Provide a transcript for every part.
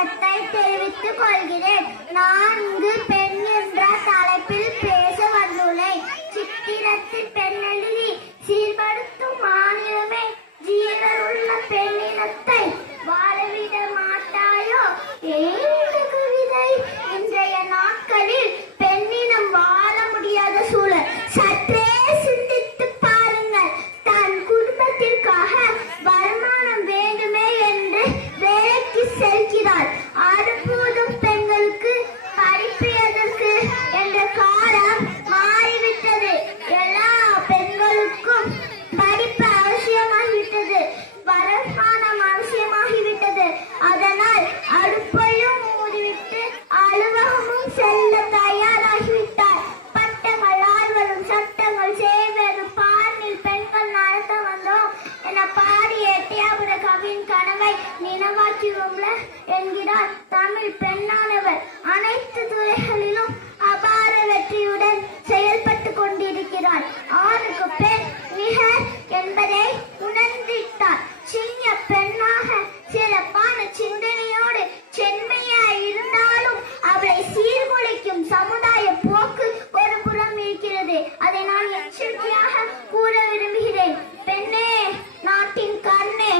வணக்கத்தை தெரிவித்துக் கொள்கிறேன். நான் இங்கு பெண் என்ற தலைப்பில் பேச வந்துள்ளேன். சித்திரத்தில் பெண்ணெழுதி சீர்படுத்தும் மாநிலமே, ஜீவனுள்ள பெண்ணினத்தை வாழவிட மாட்டாயோ? ஏந்த கவிதை. இன்றைய நாட்களில் பெண்ணினம் வாழ முடியாத சூழல். சற்றே சிந்தித்து பாருங்கள். தன் குடும்பத்திற்காக வருமானம் வேண்டுமே என்று வேலைக்கு செல்கிறாள். அடுப்பூதும் பெண்களுக்கு படிப்பு எதற்கு என்ற காலம் மாறிவிட்டது. எல்லா பெண்களுக்கும் படிப்பு அவசியமாகிவிட்டது, வருமானம் அவசியமாகிவிட்டது. அதனால் அடுப்பையும் மூடிவிட்டு அலுவலகமும் செல்ல தயாராகிவிட்டார். பட்டங்கள், ஆழ்வரும், சட்டங்கள் செய்வது பாரில் பெண்கள் நடத்த வந்தோம் என பாடி எட்டியாபுர கவியின் கனவை நினைவாக்கியுள்ள என்கிறார் தமிழ் பெண்ணானவர். அனைத்து துறைகளிலும் அபார வெற்றியுடன் செயல்பட்டு கொண்டிருக்கிறார். ஆணுக்கு பெண் நிகர் என்பதை உணர்ந்திட்டார். சிங்க பெண்ணாக சிறப்பான சிந்தனையோடு செம்மையாய் இருந்தாலும் அவளை சீர்குலைக்கும் சமுதாய போக்கு ஒரு புறம் இருக்கிறது. அதை நான் எச்சரிக்கையாக கூற விரும்புகிறேன். பெண்ணே, நாட்டின் கண்ணே,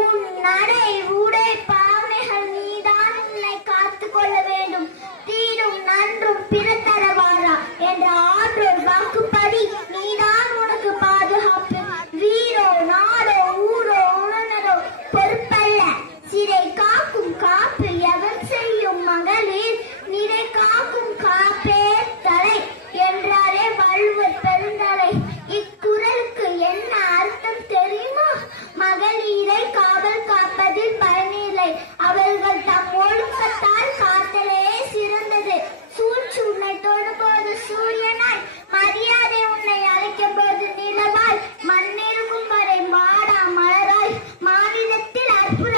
உன் நடை உடை பாவனைகள் நீதான் உன்னை காத்துக் கொள்ள வேண்டும். தீரும் நன்றும் பிறத்தரவாரா என்ற ஆற்றோர் வாக்குப்படி நீதான் உனக்கு பாதுகாப்பு. வீரோ நாடோ ஊரோ உணர்ந்ததோ பொறுப்பல்ல. சிறை காக்கும் காப்பு எவர் செய்யும் மகளிர் நிறை காக்கும் காப்பே தலை என்றாரே வள்ளுவர் பெருந்தலை. இக்குறளுக்கு என்ன அர்த்தம் தெரியுமா? மகளிரை காவல் காப்பதில் பயனில்லை, அவர்கள் தம் ஒழுக்கத்தால் காத்தலே சிறந்தது. சூழ்ச்சி உன்னை தொடும்போது சூரியனாய், மரியாதை உன்னை அழைக்கும் போது நிலவாய், மண்ணிருக்கும் வரை மாடா மலராய், மாநிலத்தில் அற்புத